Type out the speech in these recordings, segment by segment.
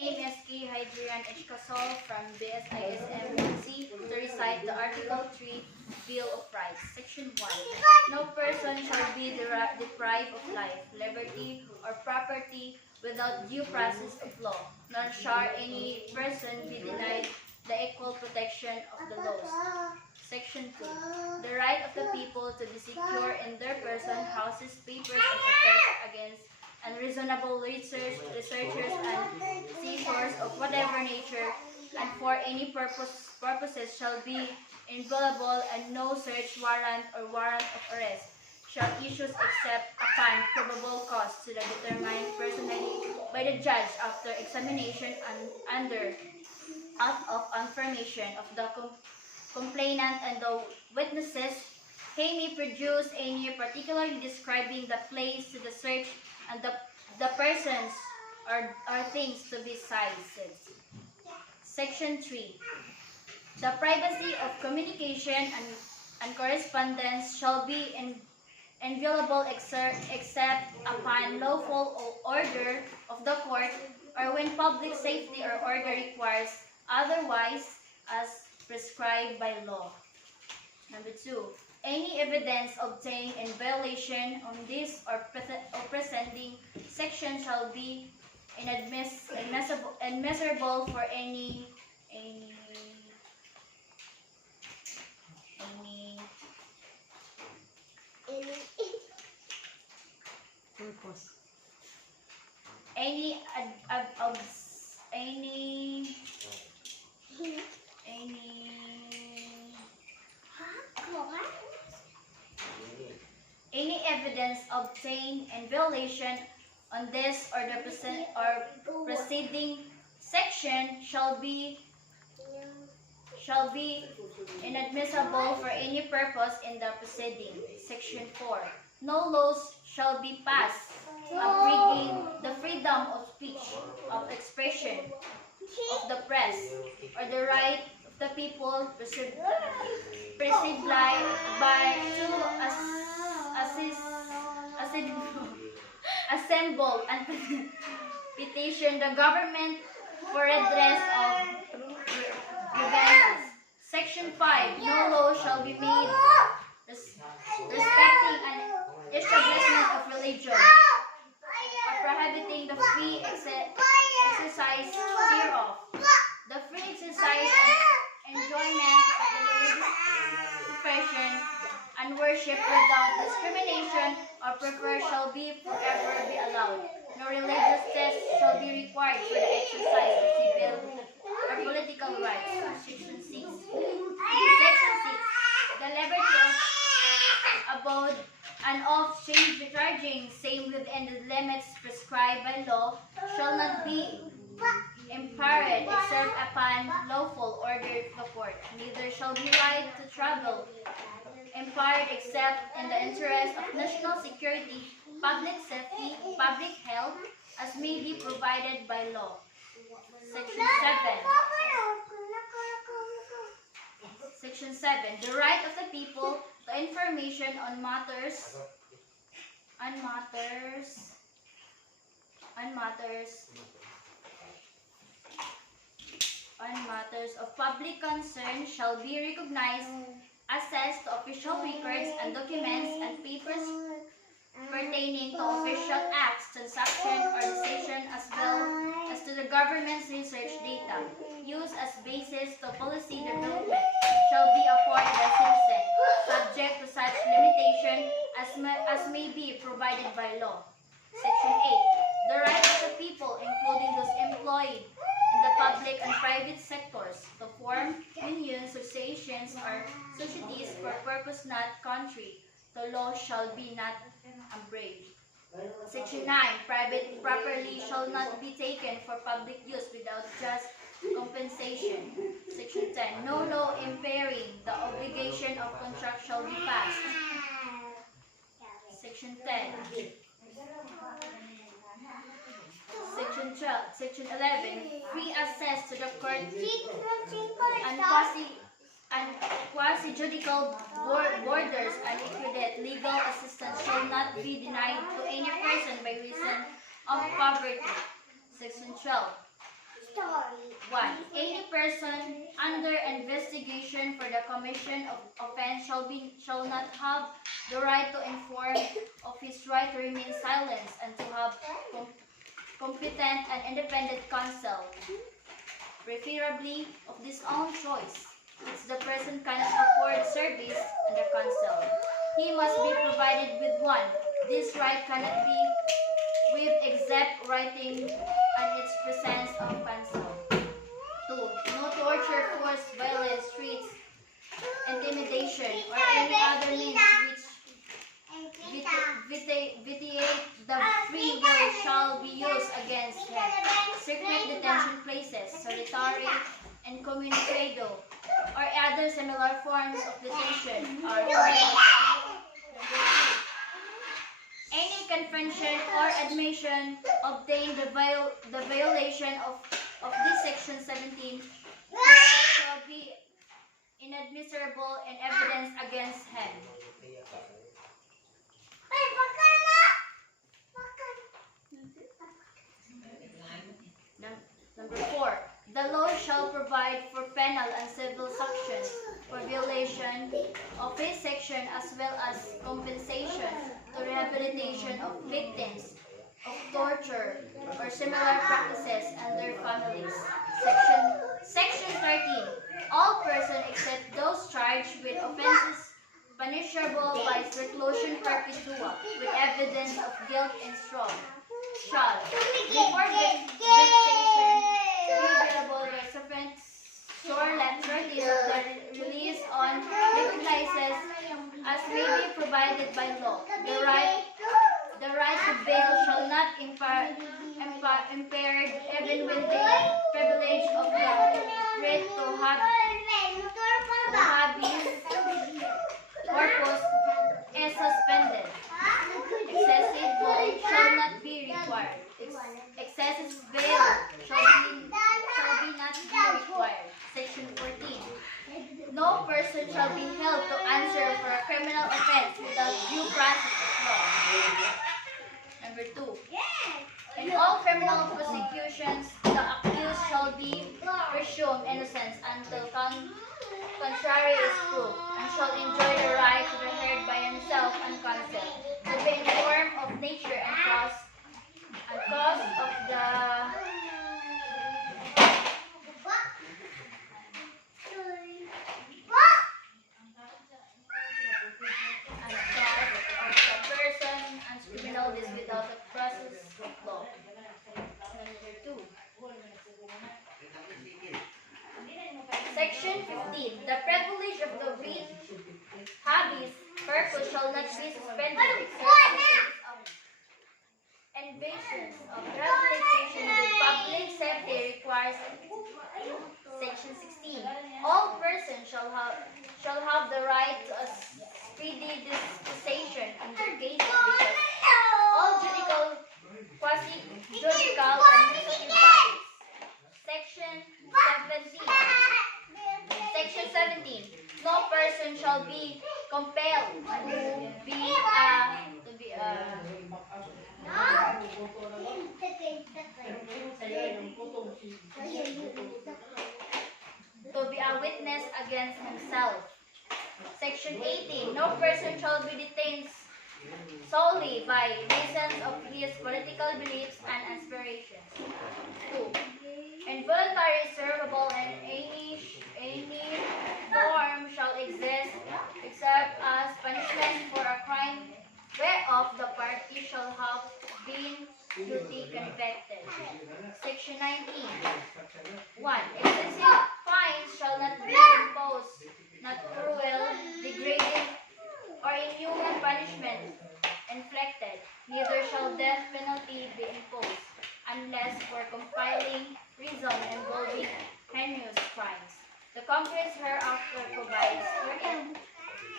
Name is K. Hydrian H. Casol from BSISM-C to recite the Article 3 Bill of Rights, Section 1. No person shall be deprived of life, liberty, or property without due process of law, nor shall any person be denied the equal protection of the laws. Section 2. The right of the people to be secure in their person, houses, papers, and effects against unreasonable researchers and seizures of whatever nature and for any purposes shall be inviolable, and no search warrant or warrant of arrest shall issue except upon probable cause to be determined personally by the judge after examination and under oath of affirmation of the complainant and the witnesses. He may produce any particularly describing the place to the search and the persons or things to be seized. Section 3. The privacy of communication and correspondence shall be inviolable except upon lawful order of the court or when public safety or order requires otherwise as prescribed by law. Number 2. Any evidence obtained in violation on this or preceding section shall be inadmissible for any Purpose. any evidence obtained in violation on this or the preceding section shall be inadmissible for any purpose in the proceeding. Section 4. No laws shall be passed abridging the freedom of speech, of expression, of the press, or the right of the people perceived by to assemble and petition the government for redress of grievances. Section 5. No law shall be made respecting an establishment of religion or prohibiting the free exercise thereof. The free exercise and enjoyment of the religious profession and worship without discrimination or prefer shall be forever be allowed. No religious test shall be required for the exercise of civil or political rights. Section 6. Section 6. The liberty of abode and of charging same within the limits prescribed by law shall not be impaired except upon lawful order of the court. Neither shall be right to travel impaired except in the interest of national security, public safety, public health, as may be provided by law. Section 7. Section 7. The right of the people to information on matters of public concern shall be recognized, access to official records and documents and papers pertaining to official acts, transaction, or decision, as well as to the government's research data, used as basis to policy development, shall be afforded by citizen, subject to such limitation as may be provided by law. Section 8. The right of the people, including those employed in the public and private sectors, to form unions, associations, or societies for purpose not contrary to law shall be not abridged. Section 9. Private property shall not be taken for public use without just compensation. Section 10. No law impairing the obligation of contract shall be passed. Section 10. Section 12. Section 11. Free access to the court and quasi-judicial borders and equidate legal assistance shall not be denied to any person by reason of poverty. Section 12. 1. Any person under investigation for the commission of offense shall not have the right to inform of his right to remain silent and to have competent and independent counsel, preferably of his own choice. If the person cannot afford service under counsel, he must be provided with one. This right cannot be waived except writing and its presence of counsel. 2. No torture, force, violence, threats, intimidation, or any other means which vitiate the free will shall be used against him. Secret detention places, solitary, incommunicado, or other similar forms of detention are prohibited. Any confession or admission obtained the violation of this section 17 shall be inadmissible in evidence against him. Number 4. The law shall provide for penal and civil sanctions for violation of this section as well as compensation to rehabilitation of victims of torture or similar practices and their families. Section 13. All persons except those charged with offenses punishable by reclusion perpetua with evidence of guilt and strong shall, before visitation, be available the servant sure notice of the release on recognizes as may be provided by law. The right to bail shall not impaired even when the privilege of the right to habeas corpus is suspended. Excessive bail shall not be required. Excessive bail shall not be required. Section 14. No person shall be held to answer for a criminal offense without due process of law. Number 2. In all criminal prosecutions, the accused shall be presumed innocent until contrary is proved, and shall enjoy the right to be heard by himself and counsel, to be informed of nature and cause of the person and criminal is without the process of law. Number 2. Section 15. The privilege of the writ habeas corpus shall not be suspended except in case of invasions of rehabilitation with public safety requires it. Section 16. All persons shall have the right to a speedy disposition in their cases because all judicial, quasi-judicial, and administrative bodies. Section 17. No person shall be compelled to be a witness against himself. Section 18. No person shall be detained solely by reasons of his political beliefs and aspirations. 2. Involuntary servable in any form shall exist except as punishment for a crime whereof the party shall have been guilty convicted. Section 19. 1. Excessive fines shall not be imposed, not cruel, degrading, or inhuman punishment inflicted, neither shall death penalty be imposed, unless for compiling reason involving heinous crimes. The Congress hereafter provides wherein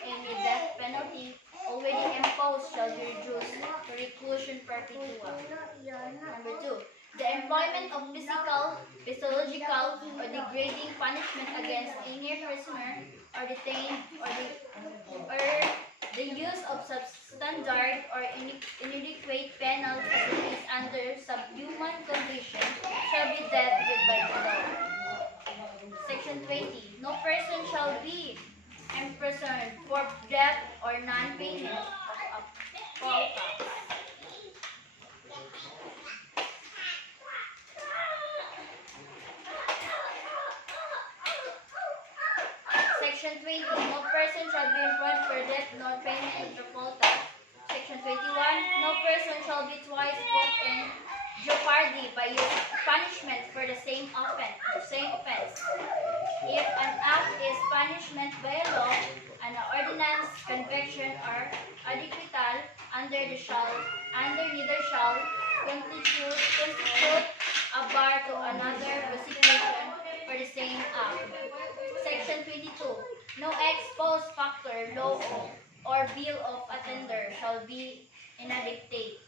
any death penalty already imposed shall be reduced to reclusion perpetua. Number 2. The employment of physical, physiological, or degrading punishment against any prisoner or detained or the use of substandard or inadequate penal facilities under subhuman conditions shall be dealt with by Section 20. No person shall be imprisoned for debt or non-payment of a poll tax. Section 20. No person shall be imprisoned for debt nor payment of the poll tax. Section 21. No person shall be twice put in jeopardy by punishment for the same offense. If an act is punishment by a law, an ordinance, conviction, or acquittal under neither shall constitute a bar to another prosecution for the same act. Section 22. No ex post facto law or bill of attainder shall be enacted.